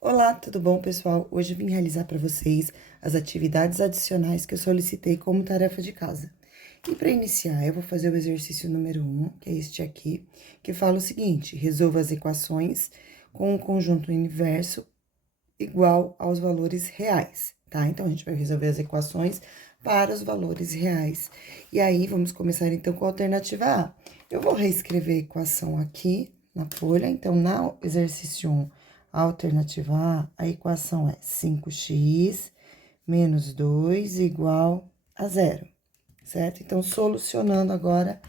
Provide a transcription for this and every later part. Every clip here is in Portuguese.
Olá, tudo bom, pessoal? Hoje eu vim realizar para vocês as atividades adicionais que eu solicitei como tarefa de casa. E para iniciar, eu vou fazer o exercício número 1, que é este aqui, que fala o seguinte: resolva as equações com um conjunto inverso igual aos valores reais, tá? Então, a gente vai resolver as equações para os valores reais. E aí, vamos começar então com a alternativa A. Eu vou reescrever a equação aqui na folha. Então, na exercício 1, a alternativa A, a equação é 5x menos 2 igual a zero, certo? Então, solucionando agora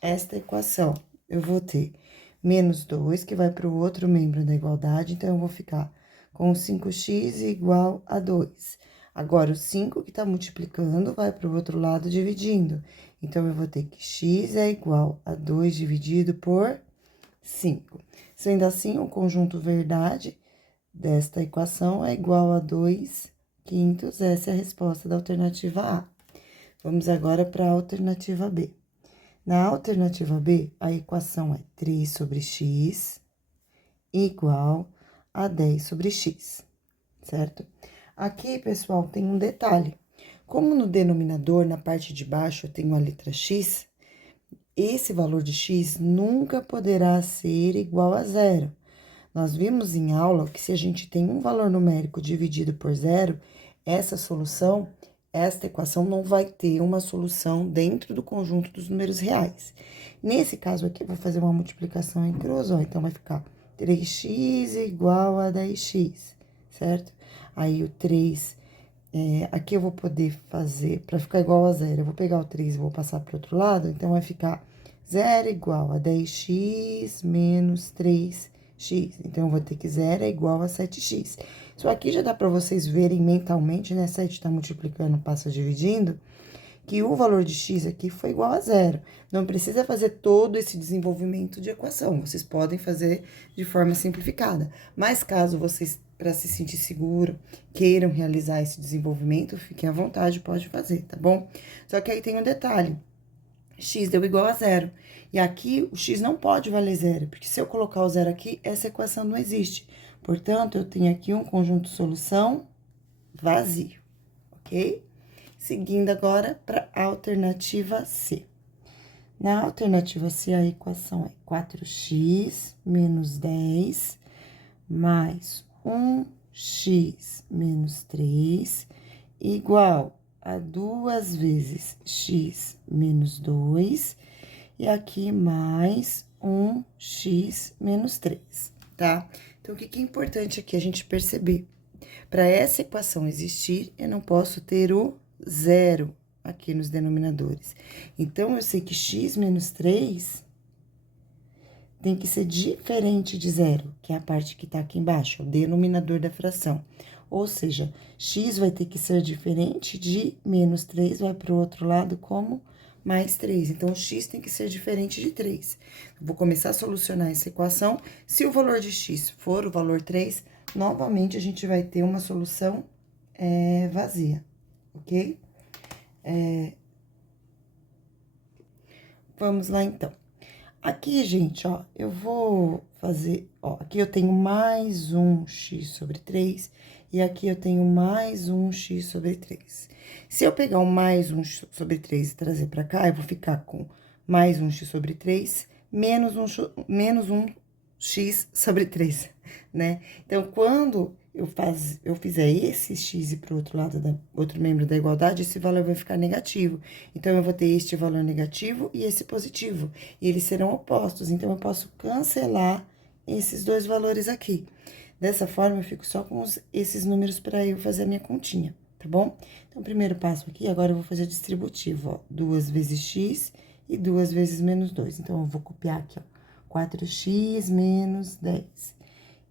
esta equação, eu vou ter menos 2, que vai para o outro membro da igualdade, então, eu vou ficar com 5x igual a 2. Agora, o 5 que está multiplicando vai para o outro lado dividindo. Então, eu vou ter que x é igual a 2 dividido por 5. Sendo assim, o conjunto verdade desta equação é igual a 2 quintos. Essa é a resposta da alternativa A. Vamos agora para a alternativa B. Na alternativa B, a equação é 3 sobre x igual a 10 sobre x, certo? Aqui, pessoal, tem um detalhe. Como no denominador, na parte de baixo, eu tenho a letra x, esse valor de x nunca poderá ser igual a zero. Nós vimos em aula que se a gente tem um valor numérico dividido por zero, esta equação não vai ter uma solução dentro do conjunto dos números reais. Nesse caso aqui, eu vou fazer uma multiplicação em cruz, ó, então vai ficar 3x igual a 10x, certo? Aí o 3, aqui eu vou poder fazer, para ficar igual a zero, eu vou pegar o 3 e vou passar para o outro lado, então vai ficar 0 igual a 10x menos 3x. Então, eu vou ter que 0 é igual a 7x. Isso aqui já dá para vocês verem mentalmente, né? 7 está multiplicando, passa dividindo, que o valor de x aqui foi igual a zero. Não precisa fazer todo esse desenvolvimento de equação, vocês podem fazer de forma simplificada. Mas caso vocês, para se sentir seguro, queiram realizar esse desenvolvimento, fiquem à vontade, pode fazer, tá bom? Só que aí tem um detalhe: x deu igual a zero. E aqui o x não pode valer zero, porque se eu colocar o zero aqui, essa equação não existe. Portanto, eu tenho aqui um conjunto de solução vazio, ok? Seguindo agora para a alternativa C. Na alternativa C, a equação é 4x menos 10 mais 1x menos 3 igual a 2 vezes x menos 2 e aqui mais 1x menos 3, tá? Então, o que é importante aqui a gente perceber? Para essa equação existir, eu não posso ter o zero aqui nos denominadores. Então, eu sei que x menos 3 tem que ser diferente de zero, que é a parte que está aqui embaixo, o denominador da fração. Ou seja, x vai ter que ser diferente de menos 3, vai para o outro lado como mais 3. Então, x tem que ser diferente de 3. Vou começar a solucionar essa equação. Se o valor de x for o valor 3, novamente a gente vai ter uma solução vazia, ok? Vamos lá, então. Aqui, gente, ó, eu vou fazer, ó, aqui eu tenho mais 1x sobre 3 e aqui eu tenho mais 1x sobre 3. Se eu pegar o mais 1 sobre 3 e trazer para cá, eu vou ficar com mais 1x sobre 3 menos 1x sobre 3, né? Então, quando eu fizer esse x e para o outro lado, outro membro da igualdade, esse valor vai ficar negativo. Então, eu vou ter este valor negativo e esse positivo. E eles serão opostos. Então, eu posso cancelar esses dois valores aqui. Dessa forma, eu fico só com esses números para eu fazer a minha continha, tá bom? Então, primeiro passo aqui, agora eu vou fazer distributivo, ó. 2 vezes x e 2 vezes menos 2. Então, eu vou copiar aqui, ó. 4x menos 10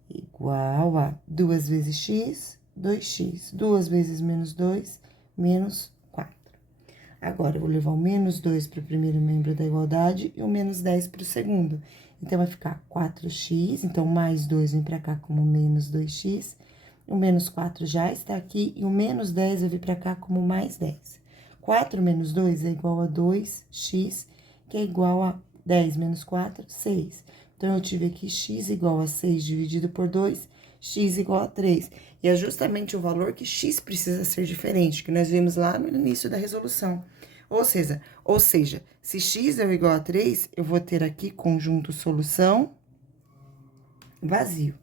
igual a 2 vezes x, 2x. 2 vezes menos 2, menos 4. Agora, eu vou levar o menos 2 para o primeiro membro da igualdade e o menos 10 para o segundo. Então, vai ficar 4x, então, mais 2 vem para cá como menos 2x. O menos 4 já está aqui e o menos 10 vai vir para cá como mais 10. 4 menos 2 é igual a 2x, que é igual a 10 menos 4, 6. Então, eu tive aqui x igual a 6 dividido por 2, x igual a 3. E é justamente o valor que x precisa ser diferente, que nós vimos lá no início da resolução. Ou seja, se x é igual a 3, eu vou ter aqui conjunto solução vazio,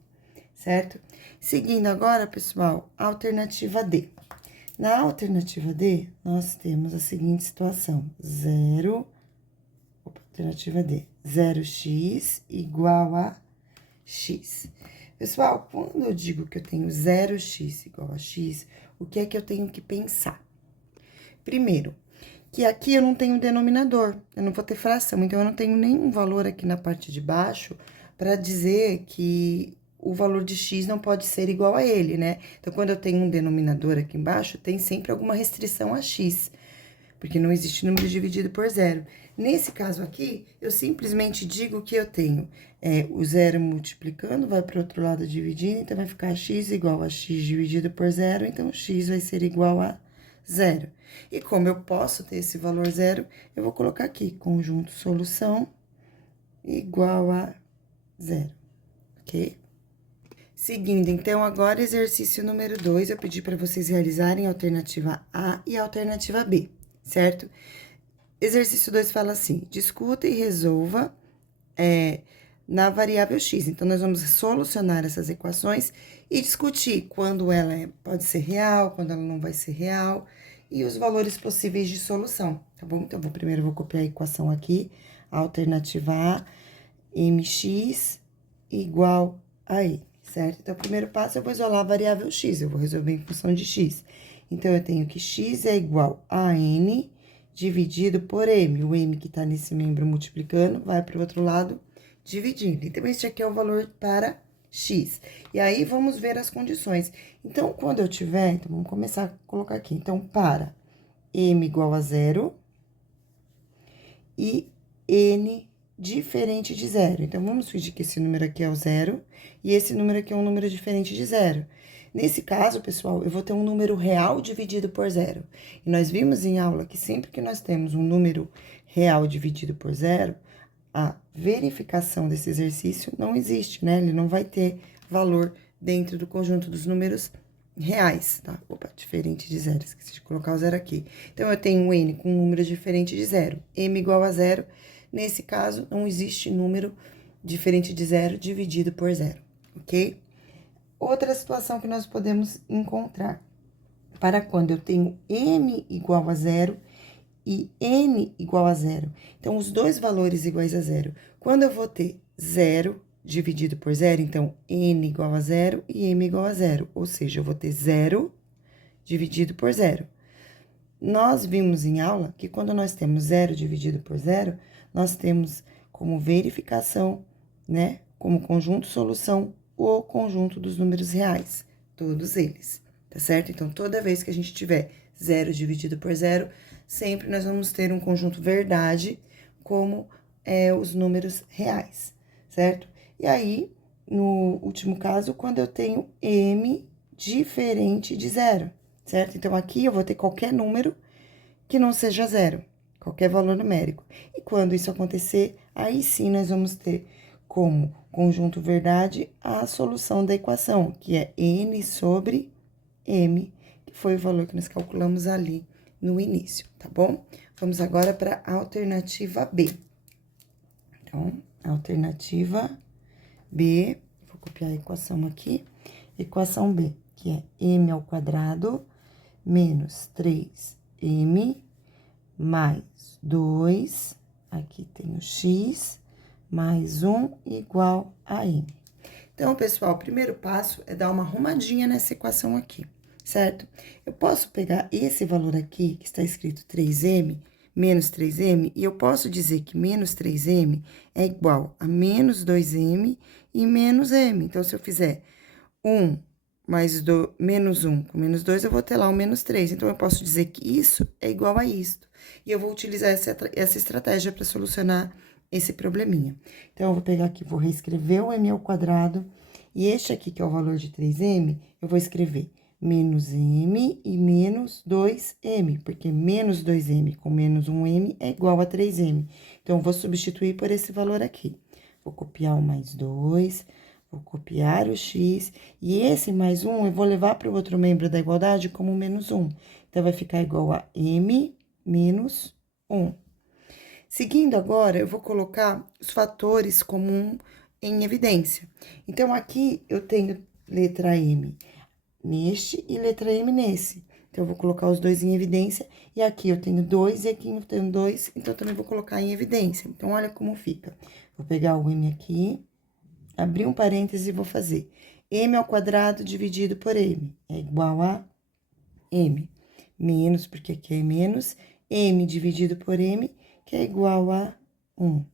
certo? Seguindo agora, pessoal, a alternativa D. Na alternativa D, nós temos a seguinte situação: alternativa D, 0x igual a x. Pessoal, quando eu digo que eu tenho 0x igual a x, o que é que eu tenho que pensar? Primeiro, que aqui eu não tenho denominador, eu não vou ter fração, então eu não tenho nenhum valor aqui na parte de baixo para dizer que o valor de x não pode ser igual a ele, né? Então, quando eu tenho um denominador aqui embaixo, tem sempre alguma restrição a x, porque não existe número dividido por zero. Nesse caso aqui, eu simplesmente digo que eu tenho o zero multiplicando, vai para o outro lado dividindo, então vai ficar x igual a x dividido por zero, então x vai ser igual a zero. E como eu posso ter esse valor zero, eu vou colocar aqui, conjunto solução igual a zero, ok? Seguindo, então, agora exercício número 2, eu pedi para vocês realizarem a alternativa A e a alternativa B, certo? Exercício 2 fala assim: discuta e resolva na variável x. Então, nós vamos solucionar essas equações e discutir quando ela pode ser real, quando ela não vai ser real, e os valores possíveis de solução, tá bom? Então, primeiro eu vou copiar a equação aqui, a alternativa A, mx igual a e, certo? Então, o primeiro passo, eu vou isolar a variável x, eu vou resolver em função de x. Então, eu tenho que x é igual a n dividido por m. O m que tá nesse membro multiplicando, vai para o outro lado dividindo. Então, esse aqui é o valor para x. E aí, vamos ver as condições. Então, quando eu tiver, então, vamos começar a colocar aqui. Então, para m igual a zero e n diferente de zero. Então, vamos fingir que esse número aqui é o zero e esse número aqui é um número diferente de zero. Nesse caso, pessoal, eu vou ter um número real dividido por zero. E nós vimos em aula que sempre que nós temos um número real dividido por zero, a verificação desse exercício não existe, né? Ele não vai ter valor dentro do conjunto dos números reais, tá? Opa, diferente de zero, esqueci de colocar o zero aqui. Então, eu tenho um n com um número diferente de zero, m igual a zero. Nesse caso, não existe número diferente de zero dividido por zero, ok? Outra situação que nós podemos encontrar para quando eu tenho m igual a zero e n igual a zero. Então, os dois valores iguais a zero. Quando eu vou ter zero dividido por zero, então, n igual a zero e m igual a zero. Ou seja, eu vou ter zero dividido por zero. Nós vimos em aula que quando nós temos zero dividido por zero, nós temos como verificação, né, como conjunto solução, o conjunto dos números reais, todos eles, tá certo? Então, toda vez que a gente tiver zero dividido por zero, sempre nós vamos ter um conjunto verdade como os números reais, certo? E aí, no último caso, quando eu tenho m diferente de zero, certo? Então, aqui eu vou ter qualquer número que não seja zero, qualquer valor numérico. E quando isso acontecer, aí sim nós vamos ter como conjunto verdade a solução da equação, que é n sobre m, que foi o valor que nós calculamos ali no início, tá bom? Vamos agora para a alternativa B. Então, alternativa B, vou copiar a equação aqui, equação B, que é m ao quadrado menos 3m mais 2, aqui tem o x, mais 1 igual a m. Então, pessoal, o primeiro passo é dar uma arrumadinha nessa equação aqui, certo? Eu posso pegar esse valor aqui, que está escrito 3m, menos 3m, e eu posso dizer que menos 3m é igual a menos 2m e menos m. Então, se eu fizer 1 mais menos 1 com menos 2, eu vou ter lá o menos 3. Então, eu posso dizer que isso é igual a isto. E eu vou utilizar essa estratégia para solucionar esse probleminha. Então, eu vou pegar aqui, vou reescrever o m ao quadrado. E este aqui, que é o valor de 3m, eu vou escrever menos m e menos 2m. Porque menos 2m com menos 1m é igual a 3m. Então, eu vou substituir por esse valor aqui. Vou copiar o mais 2, Vou copiar o x, e esse mais 1 eu vou levar para o outro membro da igualdade como menos 1. Então, vai ficar igual a m menos 1. Seguindo agora, eu vou colocar os fatores comum em evidência. Então, aqui eu tenho letra M neste e letra M nesse. Então, eu vou colocar os dois em evidência, e aqui eu tenho 2 e aqui eu tenho 2, então eu também vou colocar em evidência. Então, olha como fica. Vou pegar o M aqui, abrir um parêntese e vou fazer m ao quadrado dividido por m é igual a m, menos, porque aqui é menos, m dividido por m, que é igual a 1.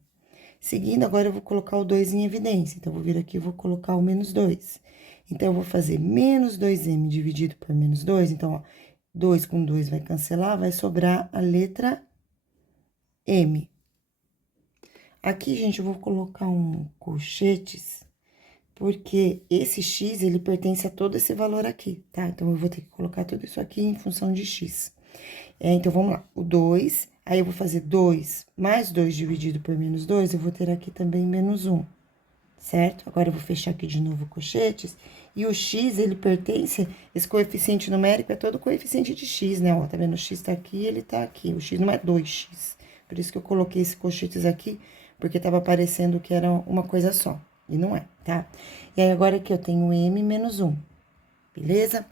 Seguindo, agora eu vou colocar o 2 em evidência. Então, eu vou vir aqui e vou colocar o menos 2. Então, eu vou fazer menos 2m dividido por menos 2. Então, ó, 2 com 2 vai cancelar, vai sobrar a letra M. Aqui, gente, eu vou colocar um colchetes, porque esse x, ele pertence a todo esse valor aqui, tá? Então, eu vou ter que colocar tudo isso aqui em função de x. Então, vamos lá. O 2, aí eu vou fazer 2 mais 2 dividido por menos 2, eu vou ter aqui também menos 1, certo? Agora, eu vou fechar aqui de novo colchetes. E o x, ele pertence, esse coeficiente numérico é todo coeficiente de x, né? Ó, tá vendo? O x tá aqui, ele tá aqui. O x não é 2x. Por isso que eu coloquei esse colchetes aqui, porque tava parecendo que era uma coisa só. E não é, tá? E aí, agora aqui eu tenho m menos 1, beleza?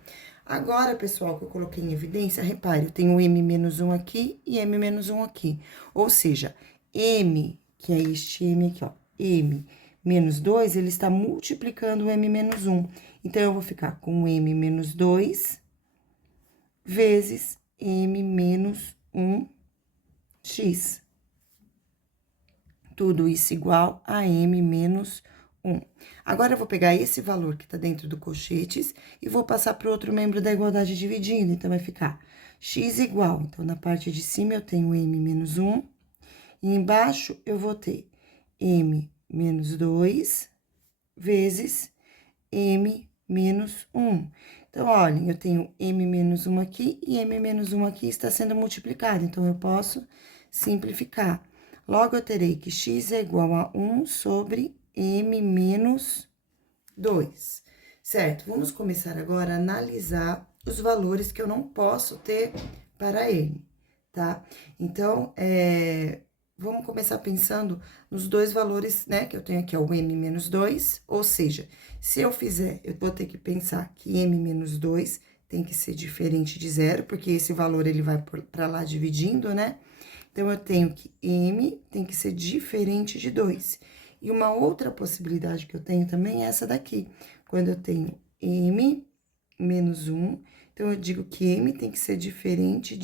Agora, pessoal, que eu coloquei em evidência, repare, eu tenho m menos 1 aqui e m menos 1 aqui. Ou seja, m, que é este m aqui, ó, m menos 2, ele está multiplicando o m menos 1. Então, eu vou ficar com m menos 2 vezes m menos 1x. Tudo isso igual a m menos 1. Agora, eu vou pegar esse valor que tá dentro do colchetes e vou passar para o outro membro da igualdade dividindo. Então, vai ficar x igual. Então, na parte de cima, eu tenho m menos 1. E embaixo, eu vou ter m menos 2 vezes m menos 1. Então, olhem, eu tenho m menos 1 aqui e m menos 1 aqui está sendo multiplicado. Então, eu posso simplificar. Logo, eu terei que x é igual a 1 sobre m menos 2, certo? Vamos começar agora a analisar os valores que eu não posso ter para ele, tá? Então, vamos começar pensando nos dois valores, né, que eu tenho aqui, ó, o m menos 2, ou seja, se eu fizer, eu vou ter que pensar que m menos 2 tem que ser diferente de zero, porque esse valor, ele vai para lá dividindo, né? Então, eu tenho que m tem que ser diferente de 2. E uma outra possibilidade que eu tenho também é essa daqui. Quando eu tenho m menos 1, então, eu digo que m tem que ser diferente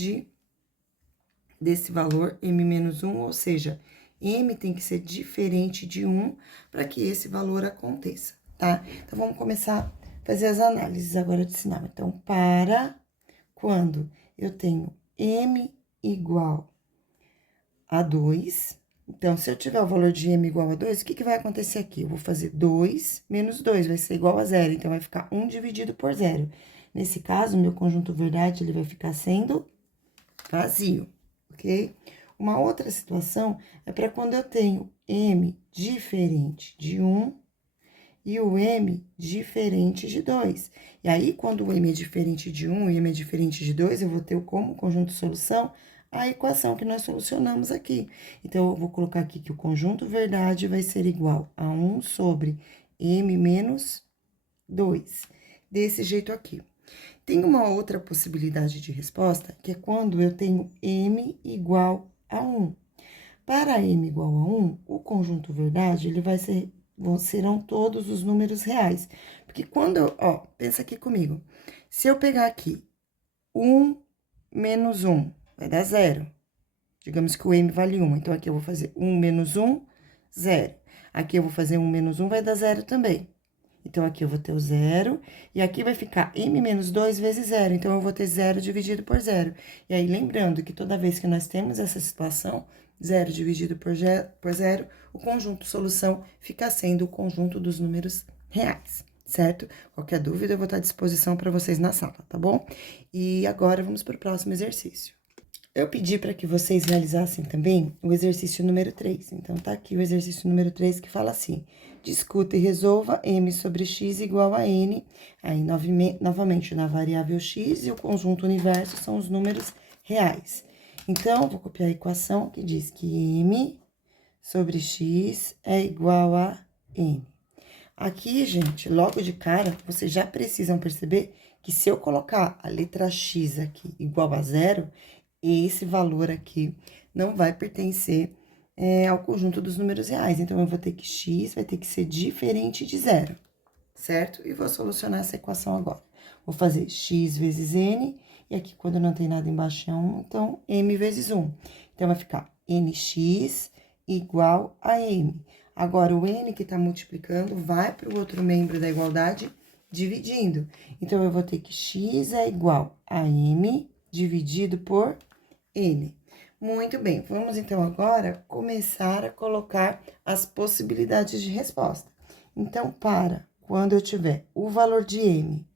desse valor, m menos 1, ou seja, m tem que ser diferente de 1 para que esse valor aconteça, tá? Então, vamos começar a fazer as análises agora de sinal. Então, para quando eu tenho m igual a 2... Então, se eu tiver o valor de m igual a 2, o que vai acontecer aqui? Eu vou fazer 2 menos 2, vai ser igual a 0. Então, vai ficar 1 dividido por 0. Nesse caso, o meu conjunto verdade, ele vai ficar sendo vazio, ok? Uma outra situação é para quando eu tenho m diferente de 1 e o m diferente de 2. E aí, quando o m é diferente de 1 e o m é diferente de 2, eu vou ter como conjunto de solução a equação que nós solucionamos aqui. Então, eu vou colocar aqui que o conjunto verdade vai ser igual a 1 sobre m menos 2. Desse jeito aqui. Tem uma outra possibilidade de resposta, que é quando eu tenho m igual a 1. Para m igual a 1, o conjunto verdade, ele vai ser, serão todos os números reais. Porque quando eu, ó, pensa aqui comigo. Se eu pegar aqui 1 menos 1, vai dar 0. Digamos que o m vale 1. Então, aqui eu vou fazer 1 menos 1, 0. Aqui eu vou fazer 1 menos 1, vai dar 0 também. Então, aqui eu vou ter o 0, e aqui vai ficar m menos 2 vezes 0. Então, eu vou ter 0 dividido por 0. E aí, lembrando que toda vez que nós temos essa situação, 0 dividido por 0, o conjunto solução fica sendo o conjunto dos números reais, certo? Qualquer dúvida, eu vou estar à disposição para vocês na sala, tá bom? E agora, vamos para o próximo exercício. Eu pedi para que vocês realizassem também o exercício número 3. Então, tá aqui o exercício número 3 que fala assim: discuta e resolva m sobre x igual a n. Aí, novamente, na variável x e o conjunto universo são os números reais. Então, vou copiar a equação que diz que m sobre x é igual a n. Aqui, gente, logo de cara, vocês já precisam perceber que se eu colocar a letra x aqui igual a zero, esse valor aqui não vai pertencer ao conjunto dos números reais. Então, eu vou ter que x vai ter que ser diferente de zero, certo? E vou solucionar essa equação agora. Vou fazer x vezes n, e aqui quando não tem nada embaixo é 1, então m vezes 1. Então, vai ficar nx igual a m. Agora, o n que está multiplicando vai para o outro membro da igualdade, dividindo. Então, eu vou ter que x é igual a m dividido por n. Muito bem, vamos então agora começar a colocar as possibilidades de resposta. Então, para quando eu tiver o valor de m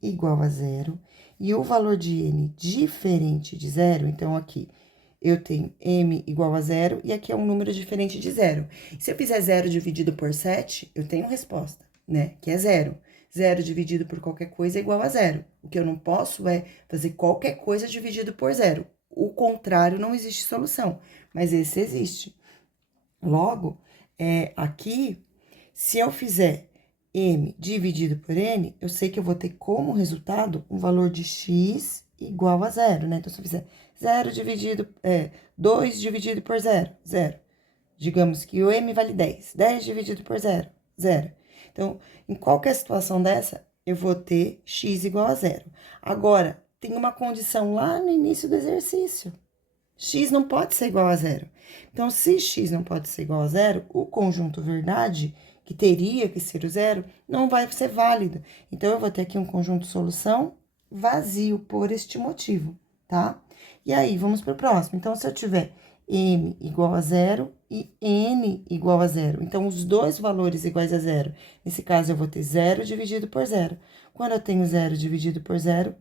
igual a zero e o valor de n diferente de zero, então aqui eu tenho m igual a zero e aqui é um número diferente de zero. Se eu fizer zero dividido por 7, eu tenho resposta, né? Que é zero. Zero dividido por qualquer coisa é igual a zero. O que eu não posso é fazer qualquer coisa dividido por zero. O contrário não existe solução, mas esse existe. Logo, aqui, se eu fizer m dividido por n, eu sei que eu vou ter como resultado um valor de x igual a zero, né? Então, se eu fizer 2 dividido por zero, zero. Digamos que o m vale 10. 10 dividido por zero, zero. Então, em qualquer situação dessa, eu vou ter x igual a zero. Agora, tem uma condição lá no início do exercício. X não pode ser igual a zero. Então, se x não pode ser igual a zero, o conjunto verdade, que teria que ser o zero, não vai ser válido. Então, eu vou ter aqui um conjunto solução vazio por este motivo, tá? E aí, vamos para o próximo. Então, se eu tiver m igual a zero e n igual a zero, então, os dois valores iguais a zero, nesse caso, eu vou ter zero dividido por zero. Quando eu tenho zero dividido por zero,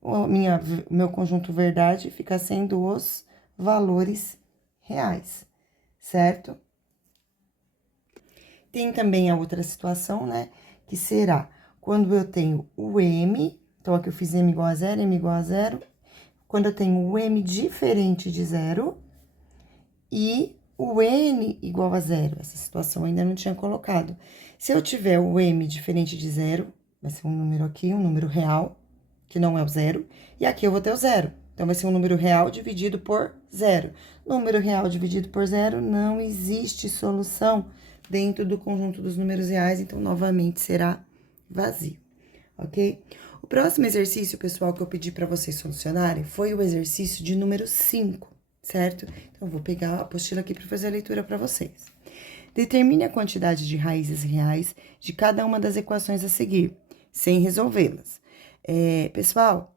o meu conjunto verdade fica sendo os valores reais, certo? Tem também a outra situação, né? Que será quando eu tenho o m, então aqui eu fiz m igual a zero, m igual a zero. Quando eu tenho o m diferente de zero e o n igual a zero. Essa situação eu ainda não tinha colocado. Se eu tiver o m diferente de zero, vai ser um número aqui, um número real, que não é o zero, e aqui eu vou ter o zero. Então, vai ser um número real dividido por zero. Número real dividido por zero, não existe solução dentro do conjunto dos números reais, então, novamente, será vazio, ok? O próximo exercício, pessoal, que eu pedi para vocês solucionarem foi o exercício de número 5, certo? Então, eu vou pegar a apostila aqui para fazer a leitura para vocês. Determine a quantidade de raízes reais de cada uma das equações a seguir, sem resolvê-las. Pessoal,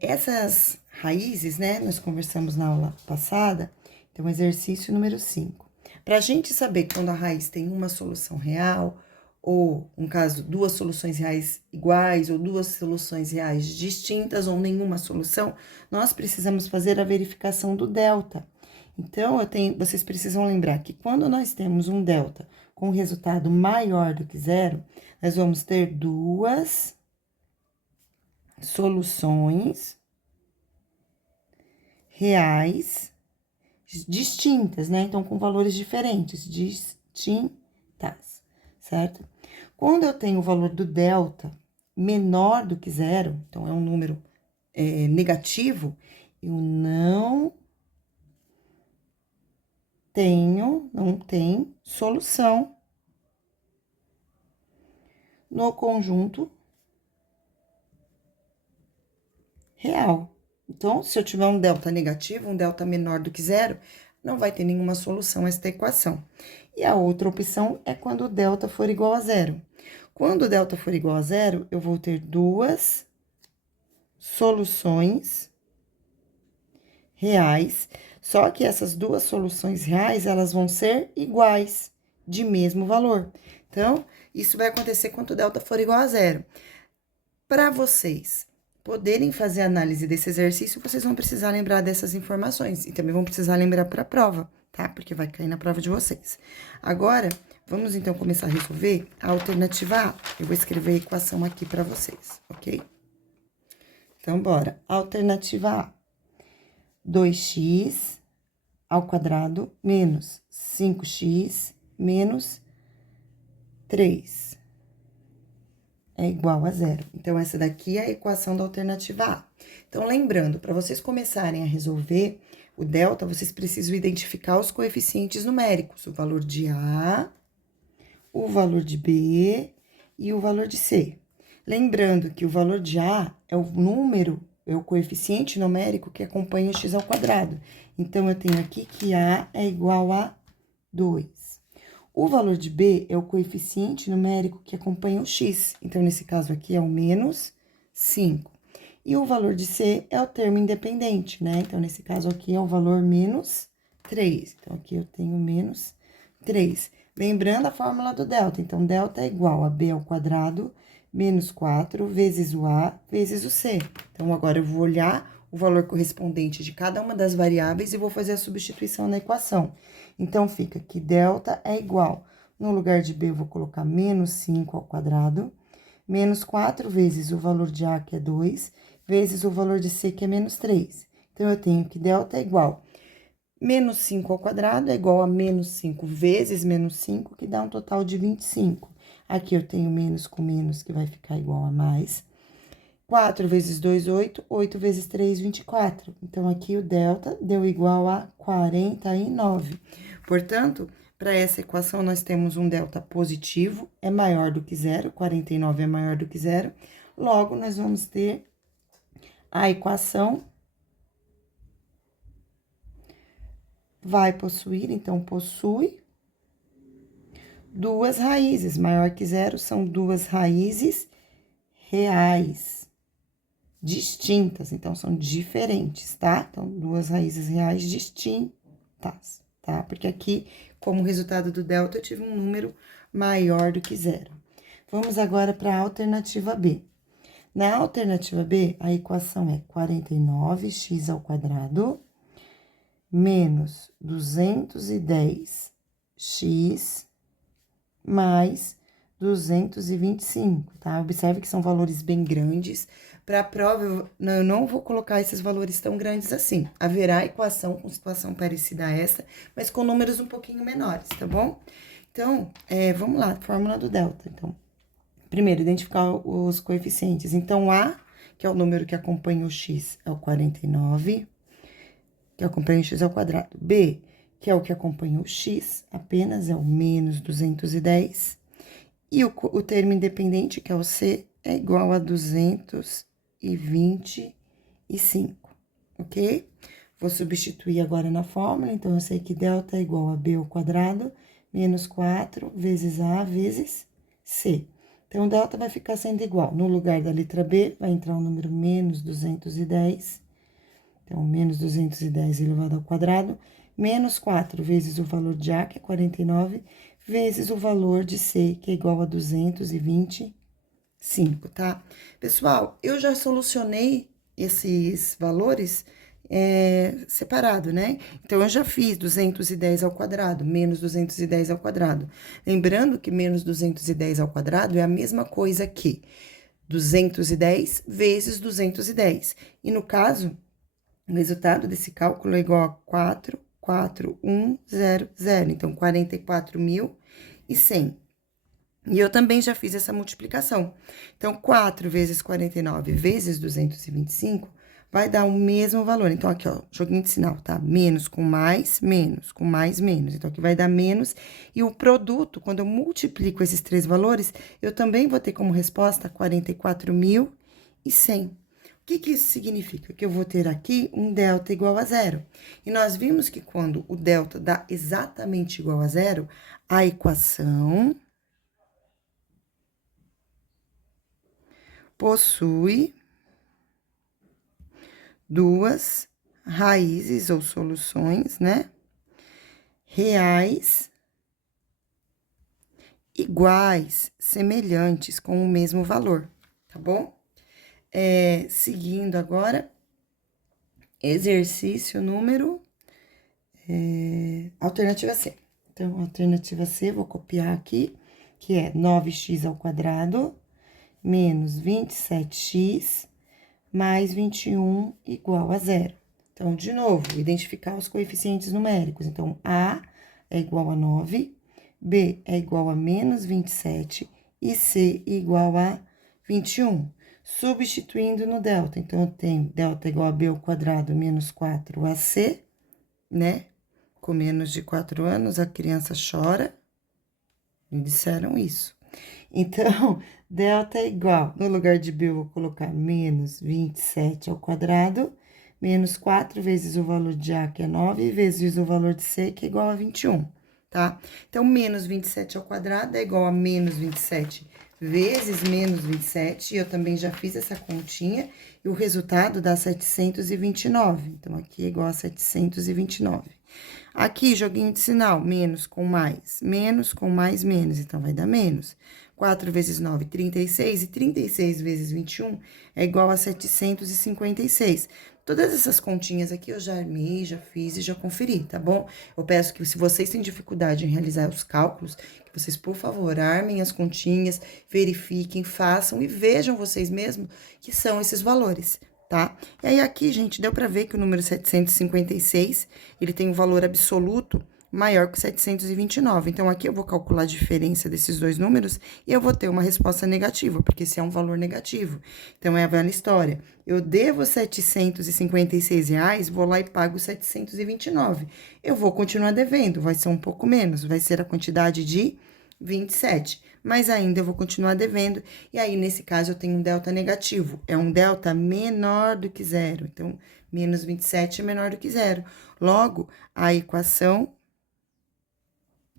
essas raízes, né, nós conversamos na aula passada, então, exercício número 5. Para a gente saber quando a raiz tem uma solução real, ou, no caso, duas soluções reais iguais, ou duas soluções reais distintas, ou nenhuma solução, nós precisamos fazer a verificação do delta. Então, vocês precisam lembrar que quando nós temos um delta com resultado maior do que zero, nós vamos ter duas soluções reais distintas, né? Então, com valores diferentes, distintas, certo? Quando eu tenho o valor do delta menor do que zero, então é um número negativo, eu não tem solução no conjunto real. Então, se eu tiver um delta negativo, um delta menor do que zero, não vai ter nenhuma solução a esta equação. E a outra opção é quando o delta for igual a zero. Quando o delta for igual a zero, eu vou ter duas soluções reais, só que essas duas soluções reais, elas vão ser iguais, de mesmo valor. Então, isso vai acontecer quando o delta for igual a zero. Para vocês poderem fazer a análise desse exercício, vocês vão precisar lembrar dessas informações e também vão precisar lembrar para a prova, tá? Porque vai cair na prova de vocês. Agora, vamos então começar a resolver a alternativa A. Eu vou escrever a equação aqui para vocês, ok? Então, bora. Alternativa A. 2x ao quadrado menos 5x menos 3 é igual a zero. Então, essa daqui é a equação da alternativa A. Então, lembrando, para vocês começarem a resolver o delta, vocês precisam identificar os coeficientes numéricos, o valor de A, o valor de B e o valor de C. Lembrando que o valor de A é o número, é o coeficiente numérico que acompanha o x ao quadrado. Então, eu tenho aqui que A é igual a 2. O valor de B é o coeficiente numérico que acompanha o x. Então, nesse caso aqui é o menos 5. E o valor de C é o termo independente, né? Então, nesse caso aqui é o valor menos 3. Então, aqui eu tenho menos 3. Lembrando a fórmula do delta. Então, delta é igual a B ao quadrado menos 4 vezes o A vezes o C. Então, agora eu vou olhar o valor correspondente de cada uma das variáveis e vou fazer a substituição na equação. Então, fica que delta é igual, no lugar de B, eu vou colocar menos 5 ao quadrado, menos 4 vezes o valor de A, que é 2, vezes o valor de C, que é menos 3. Então, eu tenho que delta é igual, menos 5 ao quadrado é igual a menos 5 vezes menos 5, que dá um total de 25. Aqui eu tenho menos com menos, que vai ficar igual a mais. 4 vezes 2, 8. 8 vezes 3, 24. Então, aqui o delta deu igual a 49. Portanto, para essa equação, nós temos um delta positivo, é maior do que zero, 49 é maior do que zero. Logo, nós vamos ter a equação vai possuir, então, possui duas raízes. Maior que zero são duas raízes reais, distintas, então, são diferentes, tá? Então, duas raízes reais distintas, tá? Porque aqui, como resultado do delta, eu tive um número maior do que zero. Vamos agora para a alternativa B. Na alternativa B, a equação é 49x ao quadrado menos 210x mais 225, tá? Observe que são valores bem grandes. Para a prova, eu não vou colocar esses valores tão grandes assim. Haverá equação com situação parecida a essa, mas com números um pouquinho menores, tá bom? Então, vamos lá, fórmula do delta. Então, primeiro, identificar os coeficientes. Então, A, que é o número que acompanha o x, é o 49, que acompanha o x ao quadrado. B, que é o que acompanha o x, apenas é o menos 210. E o termo independente, que é o C, é igual a 225, ok? Vou substituir agora na fórmula, então eu sei que delta é igual a B ao quadrado menos 4 vezes A vezes C. Então, delta vai ficar sendo igual. No lugar da letra B, vai entrar o número menos 210. Então, menos 210 elevado ao quadrado, menos 4 vezes o valor de A, que é 49, vezes o valor de C, que é igual a 225, tá? Pessoal, eu já solucionei esses valores separado, né? Então, eu já fiz 210 ao quadrado, menos 210 ao quadrado. Lembrando que menos 210 ao quadrado é a mesma coisa que 210 vezes 210. E no caso, o resultado desse cálculo é igual a 44100. Então, 44.100. E eu também já fiz essa multiplicação. Então, 4 vezes 49 vezes 225 vai dar o mesmo valor. Então, aqui, ó, joguinho de sinal, tá? Menos com mais, menos, com mais, menos. Então, aqui vai dar menos. E o produto, quando eu multiplico esses três valores, eu também vou ter como resposta 44.100. O que isso significa? Que eu vou ter aqui um delta igual a zero. E nós vimos que quando o delta dá exatamente igual a zero, a equação possui duas raízes ou soluções, né? Reais, iguais, semelhantes, com o mesmo valor, tá bom? Seguindo agora, exercício número... alternativa C. Então, alternativa C, vou copiar aqui, que é 9x ao quadrado menos 27x mais 21 igual a zero. Então, de novo, identificar os coeficientes numéricos. Então, A é igual a 9, B é igual a menos 27 e C igual a 21. Substituindo no delta. Então, eu tenho delta igual a B ao quadrado menos 4AC, né? Com menos de 4 anos, a criança chora. Me disseram isso. Então, delta é igual, no lugar de B, eu vou colocar menos 27 ao quadrado, menos 4 vezes o valor de A, que é 9, vezes o valor de C, que é igual a 21, tá? Então, menos 27 ao quadrado é igual a menos 27 vezes menos 27, e eu também já fiz essa continha, e o resultado dá 729. Então, aqui é igual a 729. Aqui, joguinho de sinal, menos com mais, menos, então vai dar menos. 4 vezes 9, 36, e 36 vezes 21 é igual a 756. Todas essas continhas aqui eu já armei, já fiz e já conferi, tá bom? Eu peço que, se vocês têm dificuldade em realizar os cálculos, que vocês, por favor, armem as continhas, verifiquem, façam e vejam vocês mesmos que são esses valores, tá? E aí, aqui, gente, deu pra ver que o número 756, ele tem um valor absoluto maior que 729. Então, aqui eu vou calcular a diferença desses dois números e eu vou ter uma resposta negativa, porque esse é um valor negativo. Então, é a velha história. Eu devo 756 reais, vou lá e pago 729. Eu vou continuar devendo, vai ser um pouco menos, vai ser a quantidade de 27. Mas ainda eu vou continuar devendo, e aí, nesse caso, eu tenho um delta negativo. É um delta menor do que zero. Então, menos 27 é menor do que zero. Logo, a equação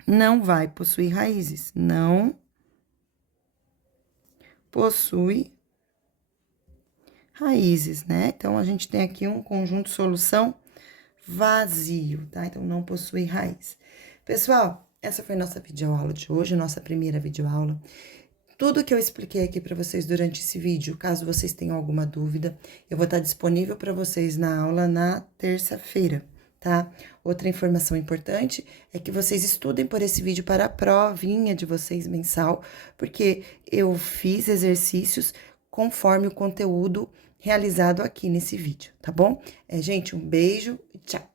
não vai possuir raízes. Não possui raízes, né? Então, a gente tem aqui um conjunto solução vazio, tá? Então, não possui raiz. Pessoal, essa foi nossa videoaula de hoje, nossa primeira videoaula. Tudo que eu expliquei aqui para vocês durante esse vídeo, caso vocês tenham alguma dúvida, eu vou estar disponível para vocês na aula na terça-feira, tá? Outra informação importante é que vocês estudem por esse vídeo para a provinha de vocês mensal, porque eu fiz exercícios conforme o conteúdo realizado aqui nesse vídeo, tá bom? Gente, um beijo e tchau!